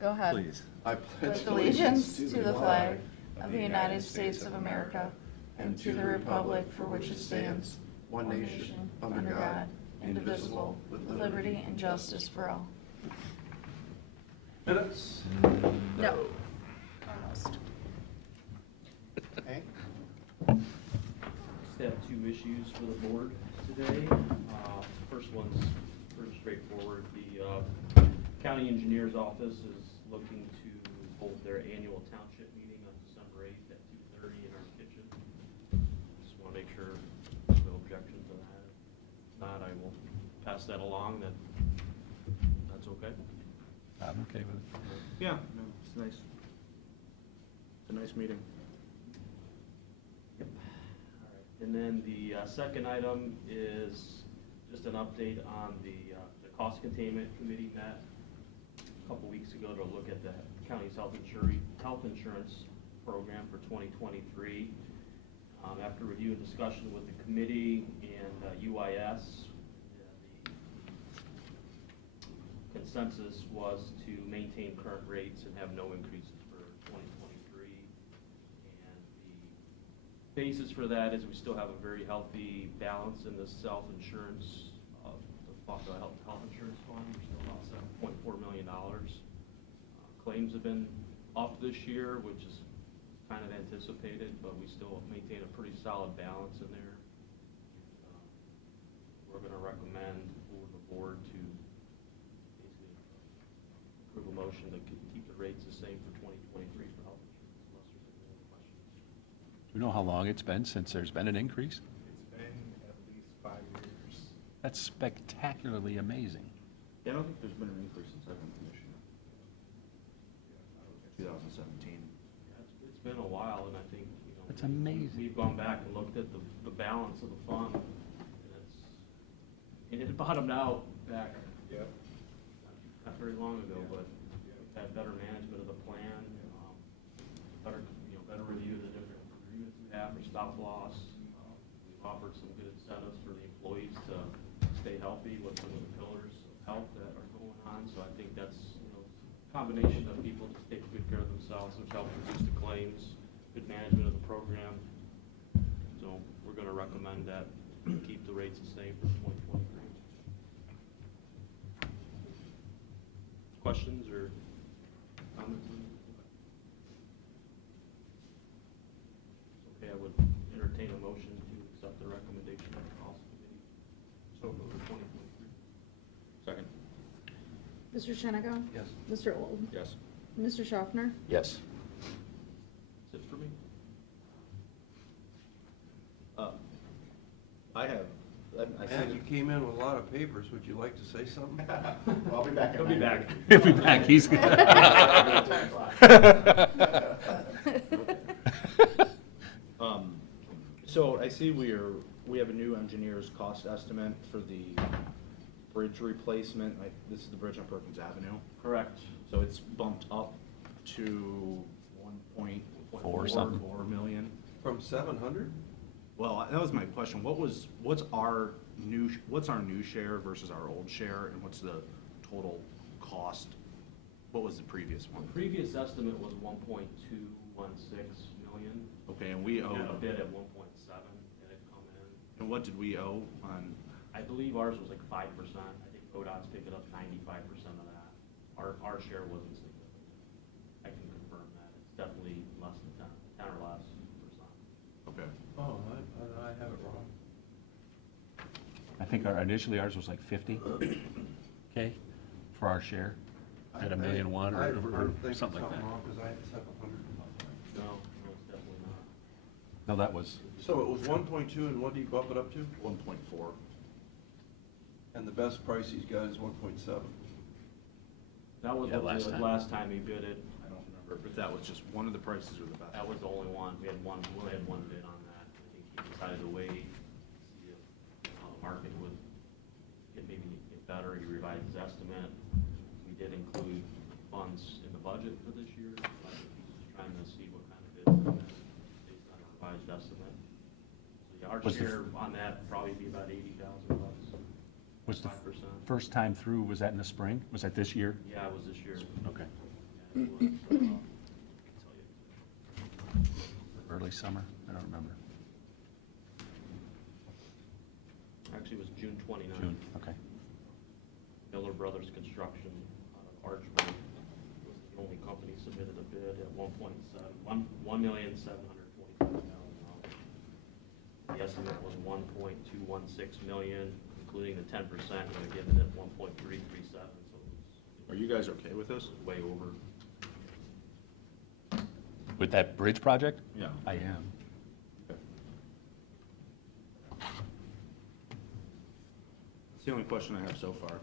Go ahead. Please. I Pledge allegiance to the flag of the United States of America and to the republic for which it stands, one nation, under God, indivisible, with liberty and justice for all. Minutes? No. Almost. Hank? Just have two issues for the board today. First one's pretty straightforward. The county engineer's office is looking to hold their annual township meeting on December 8th at 2:30 in our kitchen. Just want to make sure there's no objection to that. If not, I will pass that along, that's okay. I'm okay with it. Yeah, no, it's nice. It's a nice meeting. Yep. All right. And then the second item is just an update on the cost containment committee met a couple weeks ago to look at the county's health insurance program for 2023. After review and discussion with the committee and UIS, the consensus was to maintain current rates and have no increases for 2023. And the basis for that is we still have a very healthy balance in the self-insurance, the health insurance fund. We're still about $7.4 million. Claims have been up this year, which is kind of anticipated, but we still maintain a pretty solid balance in there. We're going to recommend for the board to basically approve a motion to keep the rates the same for 2023 for health insurance, unless there's any other questions. Do we know how long it's been since there's been an increase? It's been at least 5 years. That's spectacularly amazing. Yeah, I don't think there's been an increase since I've been commissioner. 2017. Yeah, it's been a while, and I think, That's amazing. we've gone back and looked at the balance of the fund, and it bottomed out back Yep. not very long ago, Yeah. but we've had better management of the plan, better review of the different agreements we have for stop loss. We've offered some good incentives for the employees to stay healthy with some of the pillars of health that are going on, so I think that's, a combination of people just taking good care of themselves, which helps reduce the claims, good management of the program. So we're going to recommend that we keep the rates the same for 2023. Questions or comments? Okay, I would entertain a motion to accept the recommendation of the cost committee. So for 2023. Second. Mr. Shenigo? Yes. Mr. Old? Yes. Mr. Schaffner? Yes. That's it for me. I Matt, you came in with a lot of papers. Would you like to say something? I'll be back. He'll be back. He'll be back, he's good. So I see we have a new engineer's cost estimate for the bridge replacement. This is the bridge on Perkins Avenue. Correct. So it's bumped up to 1.4 million. From 700? Well, that was my question. What's our new share versus our old share, and what's the total cost? What was the previous one? The previous estimate was 1.216 million. Okay, and we We owe. had a bid at 1.7 that had come in. And what did we owe on? I believe ours was like 5%. I think ODOT's picking up 95% of that. Our share wasn't significant. I can confirm that. It's definitely less than 10 or less percent. Okay. Oh, I have it wrong. I think initially ours was like 50, okay, for our share, at $1.1 million or something like that. wrong because I had 700. No, it's definitely not. No, that was, So it was 1.2, and what do you bump it up to? 1.4. And the best price he's got is 1.7. That was Yeah, what last the time. last time he bid it. I don't remember if that was just one of the prices or the best. That was the only one. We had one bid on that. I think he decided to wait, see if the market would maybe get better. He revised his estimate. We did include funds in the budget for this year. But he's just trying to see what kind of bids come in based on the revised estimate. So yeah, our Was the share on that would probably be about $80,000. was the 5%. first time through, was that in the spring? Was that this year? Yeah, it was this year. Okay. was, I can tell you. Early summer, I don't remember. Actually, it was June 29th. June, okay. Miller Brothers Construction out of Archburg was the only company submitted a bid at $1,745,000. The estimate was $1.216 million, including the 10%, would have given it $1.337, so it Are you guys okay with this? was way over. With that bridge project? Yeah. I am. That's the only question I have so far.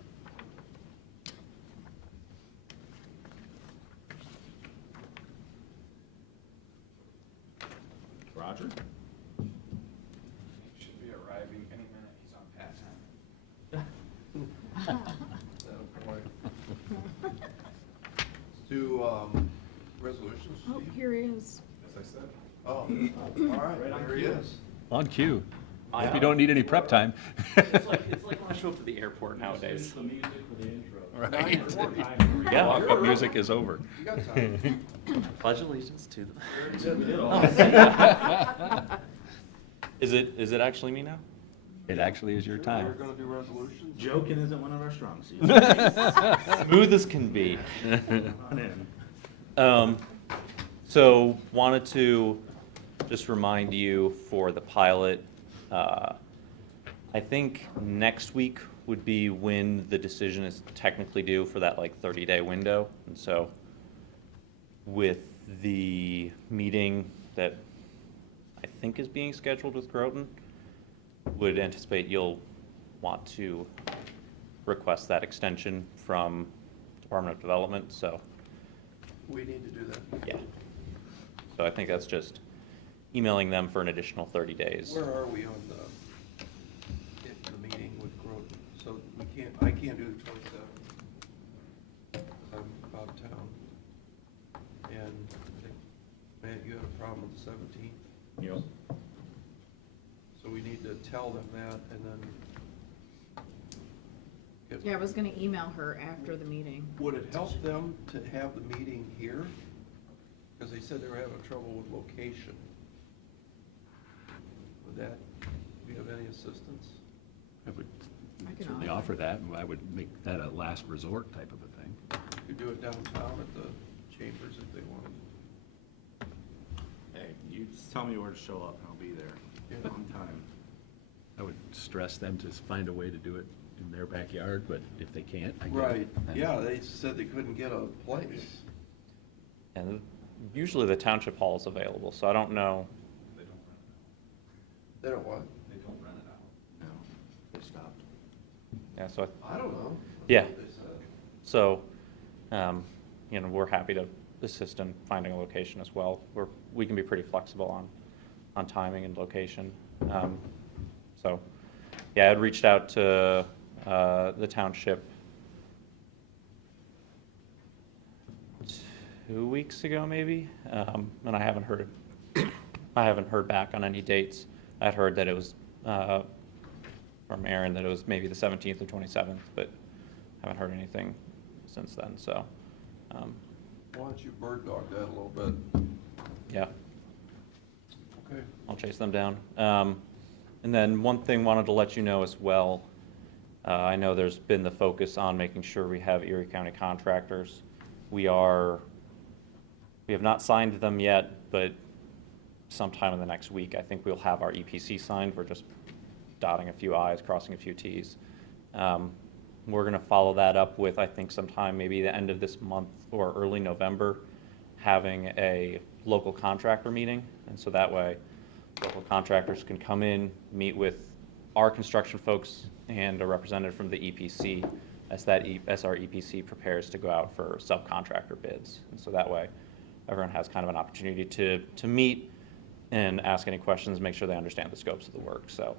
Roger? He should be arriving any minute, he's on pat time. To resolutions, Oh, Steve? here he is. As I said. Oh, all right, there he is. On cue. I Hope you know. don't need any prep time. It's like when I show up to the airport Just nowadays. finish the music for the intro. Right. Yeah. Walk-up music is over. You got time. Pledge allegiance to the. We did all. Is it actually me now? It actually is your We're time. gonna do resolutions. Joking isn't one of our strong suits. Smooth as can be. Come on in. So wanted to just remind you for the pilot, I think next week would be when the decision is technically due for that like 30-day window. And so with the meeting that I think is being scheduled with Groton, would anticipate you'll want to request that extension from Department of Development, so, We need to do that. yeah. So I think that's just emailing them for an additional 30 days. Where are we on the meeting with Groton? So I can't do the 27th. I'm out of town. And I think, Matt, you have a problem with the 17th? Yep. So we need to tell them that and then. Yeah, I was gonna email her after the meeting. Would it help them to have the meeting here? Because they said they were having trouble with location. Would that, do you have any assistance? I would I can certainly offer. offer that, and I would make that a last resort type of a thing. You could do it downtown at the chambers if they wanted. Hey, you just tell me where to show up and I'll be there Yeah. on time. I would stress them to find a way to do it in their backyard, but if they can't, I get it. Right, Then- yeah, they said they couldn't get a place. And usually the township hall is available, so I don't know. They don't rent They don't what? it out. They don't rent it out. No, they stopped. Yeah, so I don't know. Yeah. That's what they said. So, we're happy to assist in finding a location as well. We can be pretty flexible on timing and location. So, yeah, I'd reached out to the township 2 weeks ago, maybe, and I haven't heard back on any dates. I had heard that it was from Aaron that it was maybe the 17th or 27th, but haven't heard anything since then, so, Why don't you bird dog that a little bit? yeah, Okay. I'll chase them down. And then one thing wanted to let you know as well, I know there's been the focus on making sure we have Erie County contractors. We have not signed them yet, but sometime in the next week, I think we'll have our EPC signed. We're just dotting a few i's, crossing a few t's. We're gonna follow that up with, I think sometime maybe the end of this month or early November, having a local contractor meeting. And so that way, local contractors can come in, meet with our construction folks and a representative from the EPC as our EPC prepares to go out for subcontractor bids. And so that way, everyone has kind of an opportunity to meet and ask any questions, make sure they understand the scopes of the work. So,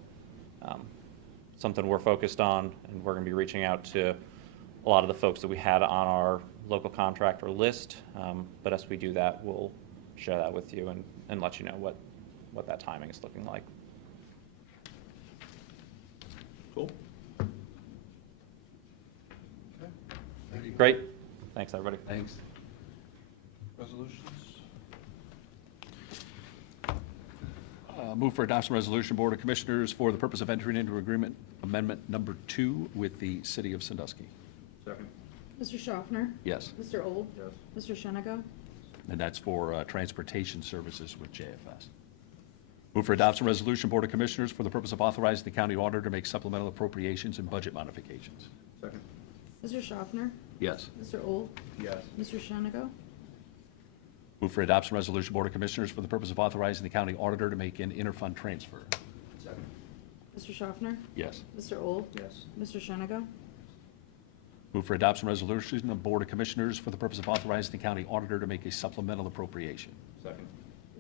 something we're focused on, and we're gonna be reaching out to a lot of the folks that we had on our local contractor list. But as we do that, we'll share that with you and let you know what that timing is looking like. Cool. Okay. Great. Thanks, everybody. Thanks. Resolutions? Move for adoption resolution, Board of Commissioners, for the purpose of entering into agreement amendment number 2 with the city of Sandusky. Second. Mr. Schaffner? Yes, Mr. Old? Yes. Mr. Shenigo? and that's for transportation services with JFS. Move for adoption resolution, Board of Commissioners, for the purpose of authorizing the county auditor to make supplemental appropriations and budget modifications. Second. Mr. Schaffner? Yes. Mr. Old? Yes. Mr. Shenigo? Move for adoption resolution, Board of Commissioners, for the purpose of authorizing the county auditor to make an interfund transfer. Second. Mr. Schaffner? Yes. Mr. Old? Yes. Mr. Shenigo? Move for adoption resolution of the Board of Commissioners for the purpose of authorizing the county auditor to make a supplemental appropriation. Second.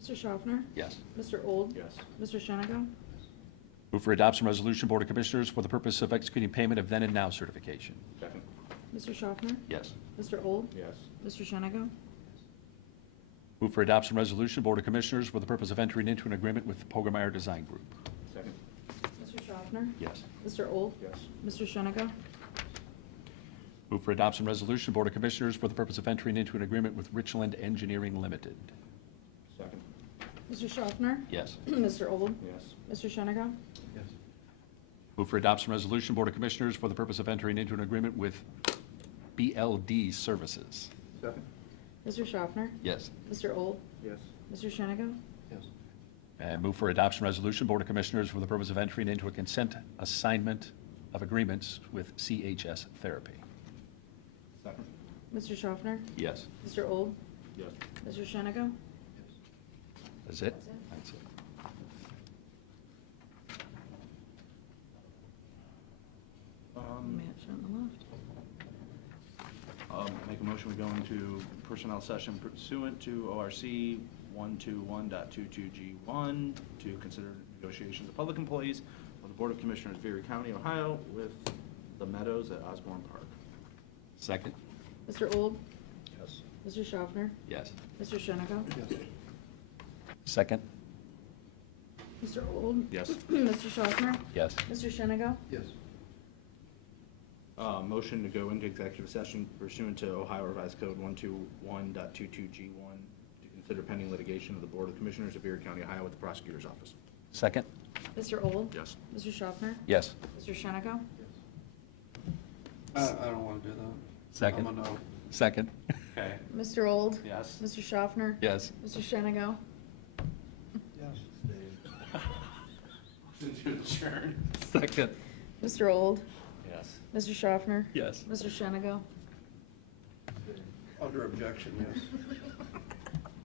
Mr. Schaffner? Yes. Mr. Old? Yes. Mr. Shenigo? Move for adoption resolution, Board of Commissioners, for the purpose of executing payment of then and now certification. Second. Mr. Schaffner? Yes. Mr. Old? Yes. Mr. Shenigo? Move for adoption resolution, Board of Commissioners, for the purpose of entering into an agreement with the Pogemeyer Design Group. Second. Mr. Schaffner? Yes. Mr. Old? Yes. Mr. Shenigo? Move for adoption resolution, Board of Commissioners, for the purpose of entering into an agreement with Richland Engineering Limited. Second. Mr. Schaffner? Yes. Mr. Old? Yes. Mr. Shenigo? Yes. Move for adoption resolution, Board of Commissioners, for the purpose of entering into an agreement with BLD Services. Second. Mr. Schaffner? Yes. Mr. Old? Yes. Mr. Shenigo? Yes. And move for adoption resolution, Board of Commissioners, for the purpose of entering into a consent assignment of agreements with CHS Therapy. Second. Mr. Schaffner? Yes. Mr. Old? Yes. Mr. Shenigo? That's it? That's it. Match on the left. Make a motion, we go into personnel session pursuant to ORC 121.22G1 to consider negotiations of public employees of the Board of Commissioners of Erie County, Ohio, with the Meadows at Osborne Park. Second? Mr. Old? Yes. Mr. Schaffner? Yes. Mr. Shenigo? Yes. Second? Mr. Old? Yes. Mr. Schaffner? Yes. Mr. Shenigo? Yes. Motion to go into executive session pursuant to Ohio Revised Code 121.22G1 to consider pending litigation of the Board of Commissioners of Erie County, Ohio, with the prosecutor's office. Second? Mr. Old? Yes. Mr. Schaffner? Yes. Mr. Shenigo? I don't want to do that. Second? I'm a no. Second? Okay. Mr. Old? Yes. Mr. Schaffner? Yes. Mr. Shenigo? Yes. Second? Mr. Old? Yes. Mr. Schaffner? Yes. Mr. Shenigo? Under objection, yes.